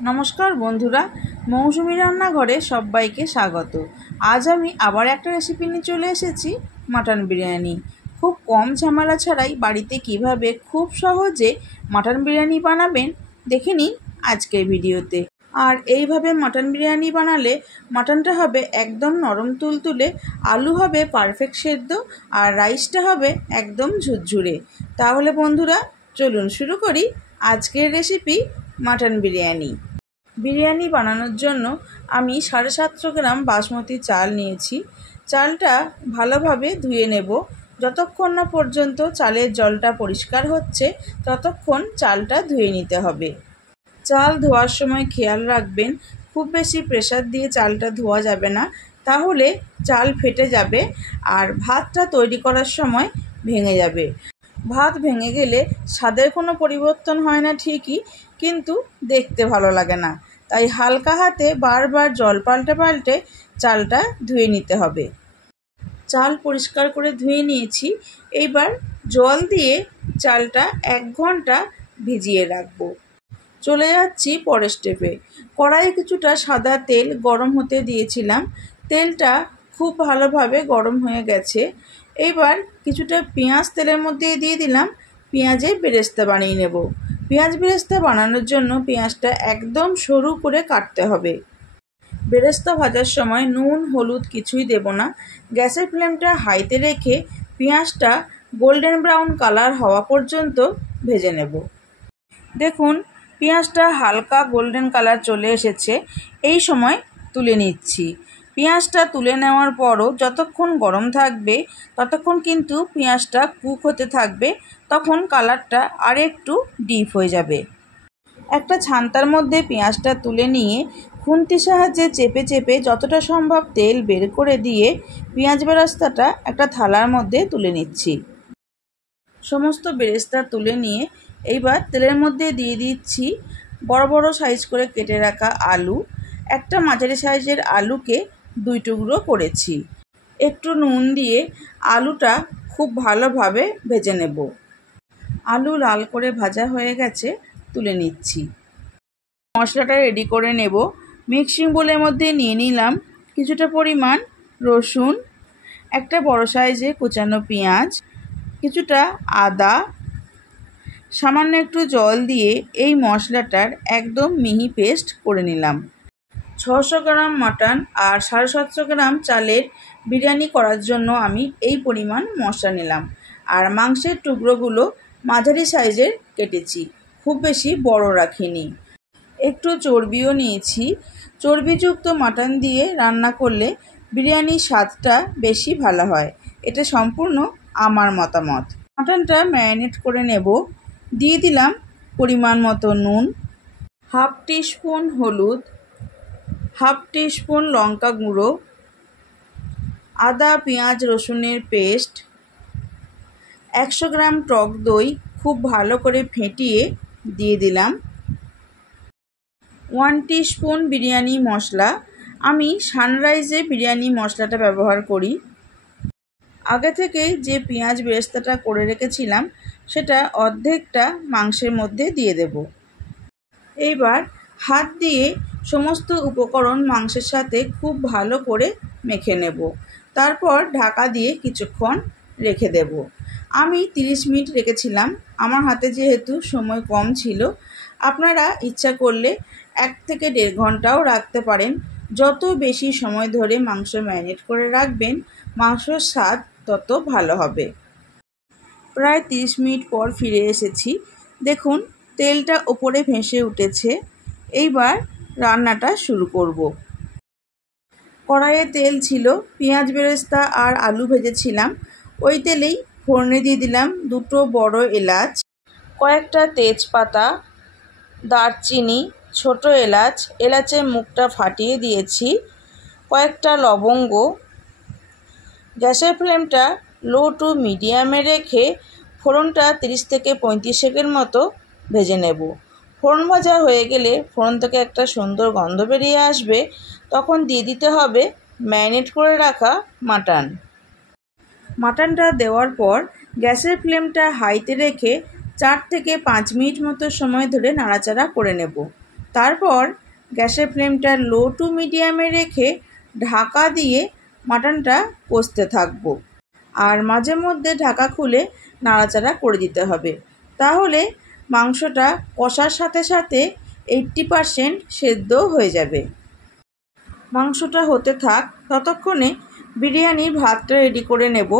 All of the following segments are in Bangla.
নমস্কার বন্ধুরা, মৌসুমি রান্নাঘরে সবাইকে স্বাগত। আজ আমি আবার একটা রেসিপি নিয়ে চলে এসেছি, মাটন বিরিয়ানি। খুব কম ঝামেলা ছাড়াই বাড়িতে কিভাবে খুব সহজে মাটন বিরিয়ানি বানাবেন দেখে নিন আজকের ভিডিওতে। আর এইভাবে মাটন বিরিয়ানি বানালে মাটনটা হবে একদম নরম তুলতুলে, আলু হবে পারফেক্ট সেদ্ধ, আর রাইসটা হবে একদম ঝুরঝুরে। তাহলে বন্ধুরা চলুন শুরু করি আজকের রেসিপি মাটন বিরিয়ানি। বিরিয়ানি বানানোর জন্য আমি 750 গ্রাম বাসমতি চাল নিয়েছি। চালটা ভালোভাবে ধুয়ে নেব। যতক্ষণ না পর্যন্ত চালের জলটা পরিষ্কার হচ্ছে ততক্ষণ চালটা ধুয়ে নিতে হবে। চাল ধোয়ার সময় খেয়াল রাখবেন, খুব বেশি প্রেসার দিয়ে চালটা ধোয়া যাবে না, তাহলে চাল ফেটে যাবে আর ভাতটা তৈরি করার সময় ভেঙে যাবে। ভাত ভেঙে গেলে স্বাদের কোনো পরিবর্তন হয় না ঠিকই, কিন্তু দেখতে ভালো লাগে না। তাই হালকা হাতে বারবার জল পাল্টে চালটা ধুয়ে নিতে হবে। চাল পরিষ্কার করে ধুয়ে নিয়েছি। এইবার জল দিয়ে চালটা 1 ঘন্টা ভিজিয়ে রাখবো। চলে যাচ্ছি পরের স্টেপে। কড়াইয়ে কিছুটা সাদা তেল গরম হতে দিয়েছিলাম। তেলটা খুব ভালোভাবে গরম হয়ে গেছে। এইবার কিছুটা পেঁয়াজ তেলের মধ্যে দিয়ে দিলাম। পেঁয়াজের বেরেস্তা বানিয়ে নেব। পেঁয়াজ বেরেস্তা বানানোর জন্য পেঁয়াজটা একদম সরু করে কাটতে হবে। বেরেস্তা ভাজার সময় নুন হলুদ কিছুই দেব না। গ্যাসের ফ্লেমটা হাইতে রেখে পেঁয়াজটা গোল্ডেন ব্রাউন কালার হওয়া পর্যন্ত ভেজে নেব। দেখুন পেঁয়াজটা হালকা গোল্ডেন কালার চলে এসেছে। এই সময় তুলে নিচ্ছি। পেঁয়াজটা তুলে নেওয়ার পরও যতক্ষণ গরম থাকবে ততক্ষণ কিন্তু পেঁয়াজটা কুক হতে থাকবে, তখন কালারটা আরেকটু ডিপ হয়ে যাবে। একটা ছান্তার মধ্যে পেঁয়াজটা তুলে নিয়ে খুন্তির সাহায্যে চেপে যতটা সম্ভব তেল বের করে দিয়ে পেঁয়াজ বেরেস্তাটা একটা থালার মধ্যে তুলে নিচ্ছি। সমস্ত বেরেস্তা তুলে নিয়ে এইবার তেলের মধ্যে দিয়ে দিচ্ছি বড় বড় সাইজ করে কেটে রাখা আলু। একটা মাঝারি সাইজের আলুকে 2 টুকরো করেছি। একটু নুন দিয়ে আলুটা খুব ভালোভাবে ভেজে নেব। আলু লাল করে ভাজা হয়ে গেছে, তুলে নিচ্ছি। মশলাটা রেডি করে নেব। মিক্সিং বোলের মধ্যে নিয়ে নিলাম কিছুটা পরিমাণ রসুন, একটা বড় সাইজে কুচানো পেঁয়াজ, কিছুটা আদা, সামান্য একটু জল দিয়ে এই মশলাটার একদম মিহি পেস্ট করে নিলাম। 600 গ্রাম মাটন আর 750 গ্রাম চালের বিরিয়ানি করার জন্য আমি এই পরিমাণ মশলা নিলাম। আর মাংসের টুকরোগুলো মাঝারি সাইজের কেটেছি, খুব বেশি বড় রাখিনি। একটু চর্বিও নিয়েছি। চর্বিযুক্ত মাটন দিয়ে রান্না করলে বিরিয়ানির স্বাদটা বেশি ভালো হয়। এটা সম্পূর্ণ আমার মতামত। মাটনটা ম্যারিনেট করে নেব। দিয়ে দিলাম পরিমাণ মতো নুন, 1/2 টিস্পুন হলুদ, 1/2 টিস্পুন লঙ্কা গুঁড়ো, আদা পেঁয়াজ রসুনের পেস্ট, 100 গ্রাম টক দই খুব ভালো করে ফেটিয়ে দিয়ে দিলাম, 1 টিস্পুন বিরিয়ানি মশলা। আমি সানরাইজে বিরিয়ানি মশলাটা ব্যবহার করি। আগে থেকে যে পেঁয়াজ বেরেস্তাটা করে রেখেছিলাম সেটা অর্ধেকটা মাংসের মধ্যে দিয়ে দেব। এইবার হাত দিয়ে সমস্ত উপকরণ মাংসের সাথে খুব ভালো করে মেখে নেব। তারপর ঢাকা দিয়ে কিছুক্ষণ রেখে দেব। আমি 30 মিনিট রেখেছিলাম। আমার হাতে যেহেতু সময় কম ছিল, আপনারা ইচ্ছা করলে 1 থেকে 1.5 ঘন্টাও রাখতে পারেন। যত বেশি সময় ধরে মাংস ম্যারিনেট করে রাখবেন মাংসের স্বাদ তত ভালো হবে। প্রায় 30 মিনিট পর ফিরে এসেছি। দেখুন তেলটা ওপরে ভেসে উঠেছে। এইবার রান্নাটা শুরু করব। কড়াইয়ে তেল ছিল, পেঁয়াজ বেরেস্তা আর আলু ভেজেছিলাম। ওই তেলেই ফোড়নে দিয়ে দিলাম 2 বড় এলাচ, কয়েকটা তেজপাতা, দারচিনি, ছোট এলাচ, এলাচের মুখটা ফাটিয়ে দিয়েছি, কয়েকটা লবঙ্গ। গ্যাসের ফ্লেমটা লো টু মিডিয়ামে রেখে ফোড়নটা 30 থেকে 35 সেকেন্ড মতো ভেজে নেব। ফোড়ন ভাজা হয়ে গেলে ফোড়ন থেকে একটা সুন্দর গন্ধ বেরিয়ে আসবে, তখন দিয়ে দিতে হবে ম্যারিনেট করে রাখা মাটন। মাটনটা দেওয়ার পর গ্যাসের ফ্লেমটা হাইতে রেখে 4 থেকে 5 মিনিট মতো সময় ধরে নাড়াচাড়া করে নেব। তারপর গ্যাসের ফ্লেমটা লো টু মিডিয়ামে রেখে ঢাকা দিয়ে মাটনটা কষতে থাকবো। আর মাঝে মধ্যে ঢাকা খুলে নাড়াচাড়া করে দিতে হবে, তাহলে মাংসটা কষার সাথে সাথে 80% সেদ্ধ হয়ে যাবে। মাংসটা হতে থাক, ততক্ষণে বিরিয়ানির ভাতটা রেডি করে নেব।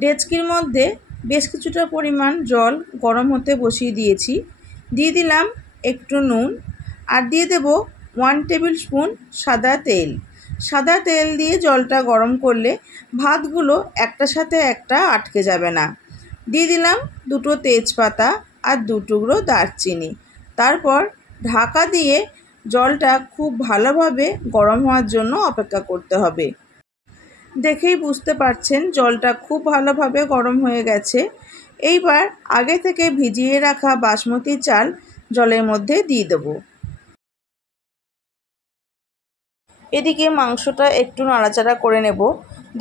ডেচকির মধ্যে বেশ কিছুটা পরিমাণ জল গরম হতে বসিয়ে দিয়েছি। দিয়ে দিলাম একটু নুন, আর দিয়ে দেব 1 টেবিল স্পুন সাদা তেল। সাদা তেল দিয়ে জলটা গরম করলে ভাতগুলো একটার সাথে একটা আটকে যাবে না। দিয়ে দিলাম 2 তেজপাতা আর 2 টুকরো দারচিনি। তারপর ঢাকা দিয়ে জলটা খুব ভালোভাবে গরম হওয়ার জন্য অপেক্ষা করতে হবে। দেখেই বুঝতে পারছেন জলটা খুব ভালোভাবে গরম হয়ে গেছে। এইবার আগে থেকে ভিজিয়ে রাখা বাসমতি চাল জলের মধ্যে দিয়ে দেবো। এদিকে মাংসটা একটু নাড়াচাড়া করে নেব।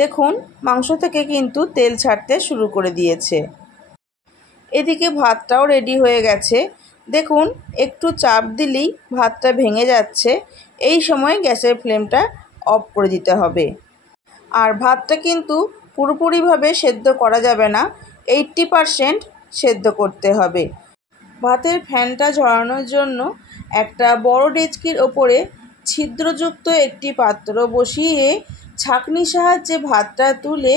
দেখুন মাংস থেকে কিন্তু তেল ছাড়তে শুরু করে দিয়েছে। এদিকে ভাতটাও রেডি হয়ে গেছে। দেখুন একটু চাপ দিলেই ভাতটা ভেঙে যাচ্ছে। এই সময় গ্যাসের ফ্লেমটা অফ করে দিতে হবে। আর ভাতটা কিন্তু পুরোপুরিভাবে সেদ্ধ করা যাবে না, 80% সেদ্ধ করতে হবে। ভাতের ফ্যানটা ঝরানোর জন্য একটা বড় ডেচকির ওপরে ছিদ্রযুক্ত একটি পাত্র বসিয়ে ছাঁকনির সাহায্যে ভাতটা তুলে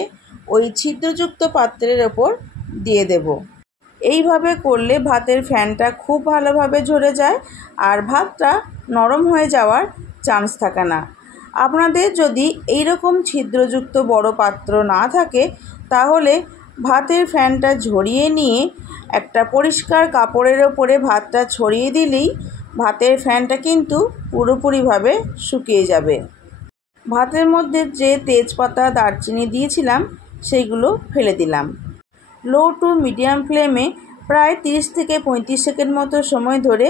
ওই ছিদ্রযুক্ত পাত্রের ওপর দিয়ে দেব। এইভাবে করলে ভাতের ফ্যানটা খুব ভালোভাবে ঝরে যায় আর ভাতটা নরম হয়ে যাওয়ার চান্স থাকে না। আপনাদের যদি এইরকম ছিদ্রযুক্ত বড় পাত্র না থাকে, তাহলে ভাতের ফ্যানটা ঝরিয়ে নিয়ে একটা পরিষ্কার কাপড়ের ওপরে ভাতটা ছড়িয়ে দিলেই ভাতের ফ্যানটা কিন্তু পুরোপুরিভাবে শুকিয়ে যাবে। ভাতের মধ্যে যে তেজপাতা দারচিনি দিয়েছিলাম সেইগুলো ফেলে দিলাম। লো টু মিডিয়াম ফ্লেমে প্রায় 30 থেকে 35 সেকেন্ড মতো সময় ধরে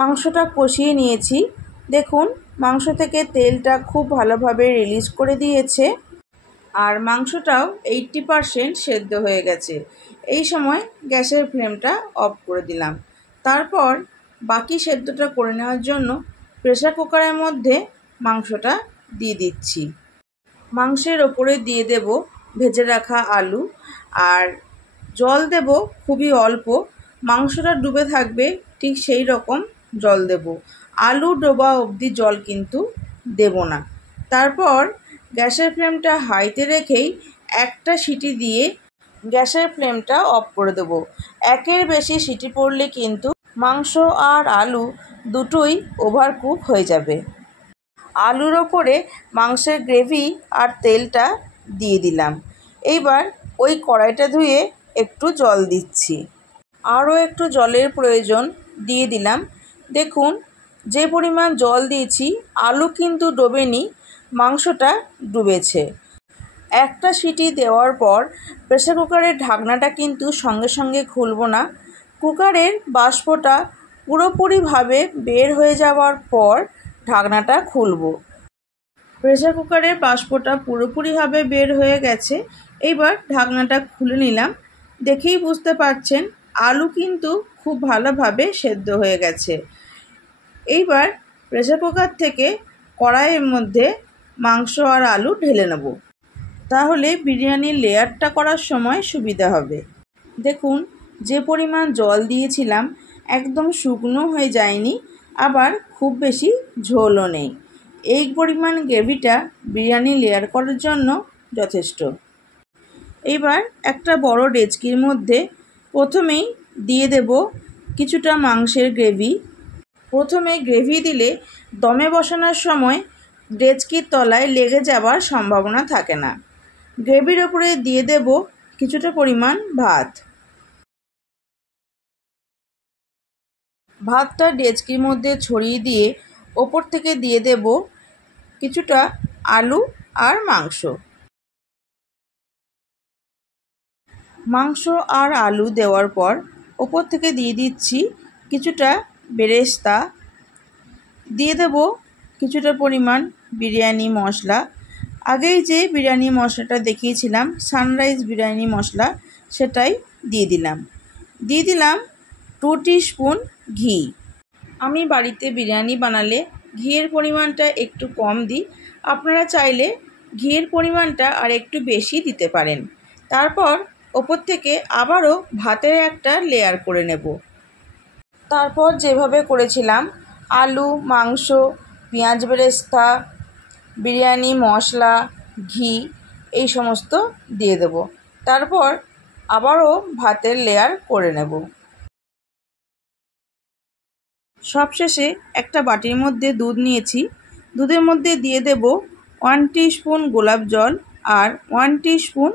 মাংসটা কষিয়ে নিয়েছি। দেখুন মাংস থেকে তেলটা খুব ভালোভাবে রিলিজ করে দিয়েছে আর মাংসটাও 80% সেদ্ধ হয়ে গেছে। এই সময় গ্যাসের ফ্লেমটা অফ করে দিলাম। তারপর বাকি সেদ্ধটা করে নেওয়ার জন্য প্রেসার কুকারের মধ্যে মাংসটা দিয়ে দিচ্ছি। মাংসের ওপরে দিয়ে দেব ভেজে রাখা আলু, আর জল দেব খুবই অল্প। মাংসটা ডুবে থাকবে ঠিক সেই রকম জল দেব, আলু ডোবা অবধি জল কিন্তু দেব না। তারপর গ্যাসের ফ্লেমটা হাইতে রেখেই একটা সিটি দিয়ে গ্যাসের ফ্লেমটা অফ করে দেবো। একের বেশি সিটি পড়লে কিন্তু মাংস আর আলু দুটোই ওভারকুক হয়ে যাবে। আলুর ওপরে মাংসের গ্রেভি আর তেলটা দিয়ে দিলাম। এইবার ওই কড়াইটা ধুয়ে একটু জল দিচ্ছি। আরও একটু জলের প্রয়োজন, দিয়ে দিলাম। দেখুন যে পরিমাণ জল দিয়েছি আলু কিন্তু ডোবেনি, মাংসটা ডুবেছে। একটা সিটি দেওয়ার পর প্রেসার কুকারের ঢাকনাটা কিন্তু সঙ্গে সঙ্গে খুলব না। কুকারের বাষ্পটা পুরোপুরিভাবে বের হয়ে যাওয়ার পর ঢাকনাটা খুলব। প্রেসার কুকারের বাষ্পটা পুরোপুরিভাবে বের হয়ে গেছে। এইবার ঢাকনাটা খুলে নিলাম। দেখেই বুঝতে পারছেন আলু কিন্তু খুব ভালোভাবে সেদ্ধ হয়ে গেছে। এইবার প্রেসার কুকার থেকে কড়াইয়ের মধ্যে মাংস আর আলু ঢেলে নেব, তাহলে বিরিয়ানির লেয়ারটা করার সময় সুবিধা হবে। দেখুন যে পরিমাণ জল দিয়েছিলাম একদম শুকনো হয়ে যায়নি, আবার খুব বেশি ঝোলও নেই। এই পরিমাণ গ্রেভিটা বিরিয়ানি লেয়ার করার জন্য যথেষ্ট। এইবার একটা বড় ডেচকির মধ্যে প্রথমেই দিয়ে দেব কিছুটা মাংসের গ্রেভি। প্রথমে গ্রেভি দিলে দমে বসানোর সময় ডেচকির তলায় লেগে যাওয়ার সম্ভাবনা থাকে না। গ্রেভির ওপরে দিয়ে দেব কিছুটা পরিমাণ ভাত। ভাতটা ডেচকির মধ্যে ছড়িয়ে দিয়ে ওপর থেকে দিয়ে দেব কিছুটা আলু আর মাংস। মাংস আর আলু দেওয়ার পর ওপর থেকে দিয়ে দিচ্ছি কিছুটা বেরেস্তা, দিয়ে দেব কিছুটা পরিমাণ বিরিয়ানি মশলা। আগেই যে বিরিয়ানি মশলাটা দেখিয়েছিলাম সানরাইজ বিরিয়ানি মশলা, সেটাই দিয়ে দিলাম। দিয়ে দিলাম 2 টিস্পুন ঘি। আমি বাড়িতে বিরিয়ানি বানালে ঘিয়ের পরিমাণটা একটু কম দিই। আপনারা চাইলে ঘিয়ের পরিমাণটা আর একটু বেশি দিতে পারেন। তারপর ওপর থেকে আবারও ভাতের একটা লেয়ার করে নেব। তারপর যেভাবে করেছিলাম আলু, মাংস, পেঁয়াজ বেরেস্তা, বিরিয়ানি মশলা, ঘি এই সমস্ত দিয়ে দেব। তারপর আবারও ভাতের লেয়ার করে নেব। সবশেষে একটা বাটির মধ্যে দুধ নিয়েছি। দুধের মধ্যে দিয়ে দেব 1 টিস্পুন গোলাপ জল আর 1 টিস্পুন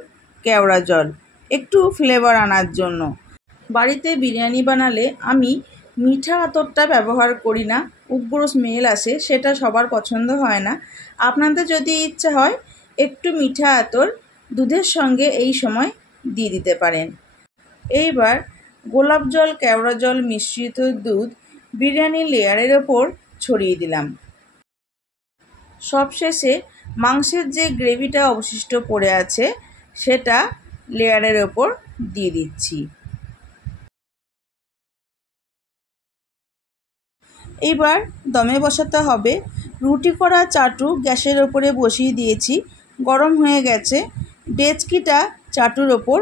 কেওড়া জল, একটু ফ্লেভার আনার জন্য। বাড়িতে বিরিয়ানি বানালে আমি মিঠা আতরটা ব্যবহার করি না, উগ্র স্মেল আসে, সেটা সবার পছন্দ হয় না। আপনাদের যদি ইচ্ছা হয় একটু মিঠা আতর দুধের সঙ্গে এই সময় দিয়ে দিতে পারেন। এইবার গোলাপ জল, কেওড়া জল মিশ্রিত দুধ বিরিয়ানির লেয়ারের ওপর ছড়িয়ে দিলাম। সবশেষে মাংসের যে গ্রেভিটা অবশিষ্ট পড়ে আছে সেটা লেয়ারের ওপর দিয়ে দিচ্ছি। এবার দমে বসাতে হবে। রুটি করা চাটু গ্যাসের ওপরে বসিয়ে দিয়েছি, গরম হয়ে গেছে। ডেচকিটা চাটুর ওপর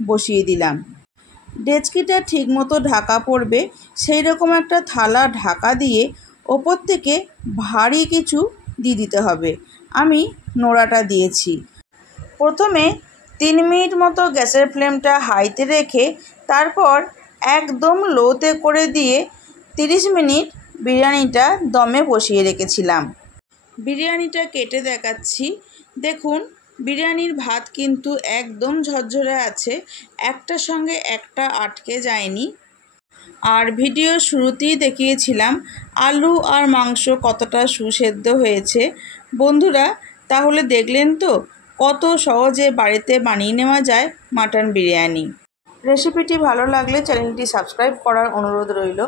বসিয়ে দিলাম। ডেচকিটা ঠিকমতো ঢাকা পড়বে সেই রকম একটা থালা ঢাকা দিয়ে ওপর থেকে ভারী কিছু দিয়ে দিতে হবে। আমি নোড়াটা দিয়েছি। প্রথমে 3 মিনিট মতো গ্যাসের ফ্লেমটা হাইতে রেখে তারপর একদম লোতে করে দিয়ে 30 মিনিট বিরিয়ানিটা দমে বসিয়ে রেখেছিলাম। বিরিয়ানিটা কেটে দেখাচ্ছি। দেখুন, বিরিয়ানির ভাত কিন্তু একদম ঝরঝরে আছে, একটার সঙ্গে একটা আটকে যায়নি। আর ভিডিওর শুরুতেই দেখিয়েছিলাম আলু আর মাংস কতটা সুসেদ্ধ হয়েছে। বন্ধুরা, তাহলে দেখলেন তো কত সহজে বাড়িতে বানিয়ে নেওয়া যায় মাটন বিরিয়ানি। রেসিপিটি ভালো লাগলে চ্যানেলটি সাবস্ক্রাইব করার অনুরোধ রইল।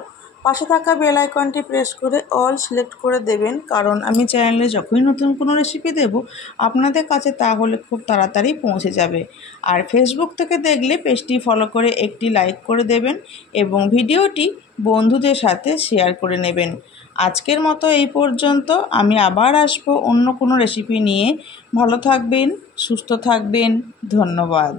পাশে থাকা বেল আইকনটি প্রেস করে অল সিলেক্ট করে দেবেন, কারণ আমি চ্যানেলে যখনই নতুন কোনো রেসিপি দেব আপনাদের কাছে তাহলে খুব তাড়াতাড়ি পৌঁছে যাবে। আর ফেসবুক থেকে দেখলে পেজটি ফলো করে একটি লাইক করে দেবেন এবং ভিডিওটি বন্ধুদের সাথে শেয়ার করে নেবেন। আজকের মতো এই পর্যন্ত। আমি আবার আসবো অন্য কোনো রেসিপি নিয়ে। ভালো থাকবেন, সুস্থ থাকবেন। ধন্যবাদ।